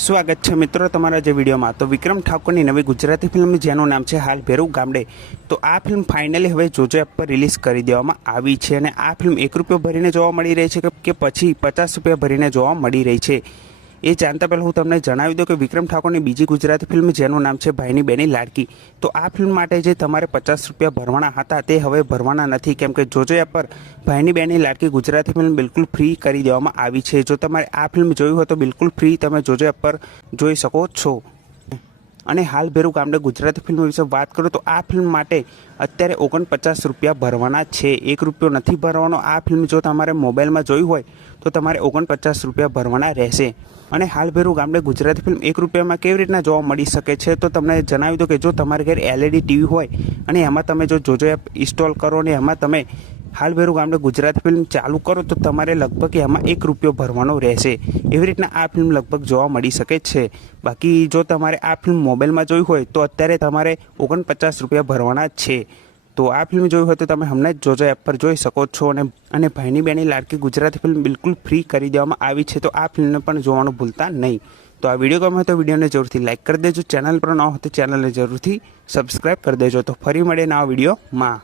સ્વાગત છે મિત્રો તમારા જે વિડીયોમાં। તો વિક્રમ ઠાકોરની નવી ગુજરાતી ફિલ્મ જેનું નામ છે હાલ ભેરુ ગામડે, તો આ ફિલ્મ ફાઇનલી હવે જોજો એપ પર રિલીઝ કરી દેવામાં આવી છે। અને આ ફિલ્મ ₹1 ભરીને જોવા મળી રહી છે કે પછી ₹50 ભરીને જોવા મળી રહી છે, એ જાણતા પહેલાં હું તમને જણાવી દઉં કે વિક્રમ ઠાકોરની બીજી ગુજરાતી ફિલ્મ જેનું નામ છે ભાઈની બેની લાડકી, તો આ ફિલ્મ માટે જે તમારે ₹50 ભરવાના હતા તે હવે ભરવાના નથી, કેમ કે જોજો એપ પર ભાઈની બેની લાડકી ગુજરાતી ફિલ્મ બિલકુલ ફ્રી કરી દેવામાં આવી છે। જો તમારે આ ફિલ્મ જોઈ હોય તો બિલકુલ ફ્રી તમે જોજો એપ પર જોઈ શકો છો। અને હાલ ભેરુ ગામડે ગુજરાતી ફિલ્મ વિશે વાત કરું તો આ ફિલ્મ માટે અત્યારે ₹49 ભરવાના છે, ₹1 નથી ભરવાનો। આ ફિલ્મ જો તમારે મોબાઈલમાં જોઈ હોય તો તમારે ₹49 ભરવાના રહેશે। અને હાલ ભેરુ ગામડે ગુજરાતી ફિલ્મ ₹1 કેવી રીતના જોવા મળી શકે છે, તો તમને જણાવી દો કે જો તમારે ઘરે LED ટીવી હોય અને એમાં તમે જો જોજો એપ ઇન્સ્ટોલ કરો ને એમાં તમે હાલ ભેરુ ગામડે ગુજરાતી ફિલ્મ ચાલુ કરો તો તમારે લગભગ એમાં ₹1 ભરવાનો રહેશે। એવી રીતના આ ફિલ્મ લગભગ જોવા મળી શકે છે। બાકી જો તમારે આ ફિલ્મ મોબાઈલમાં જોઈ હોય તો અત્યારે તમારે ₹49 ભરવાના છે। તો આ ફિલ્મ જોઈ હોય તો તમે હમણાં જ જોજો એપ પર જોઈ શકો છો। અને ભાઈની બેની લાડકી ગુજરાતી ફિલ્મ બિલકુલ ફ્રી કરી દેવામાં આવી છે, તો આ ફિલ્મને પણ જોવાનું ભૂલતા નહીં। તો આ વિડીયો ગમે તો વિડીયોને જરૂરથી લાઇક કરી દેજો, ચેનલ પર ન હોય તો ચેનલને જરૂરથી સબસ્ક્રાઈબ કરી દેજો। તો ફરી મળીએ નવા વિડીયોમાં।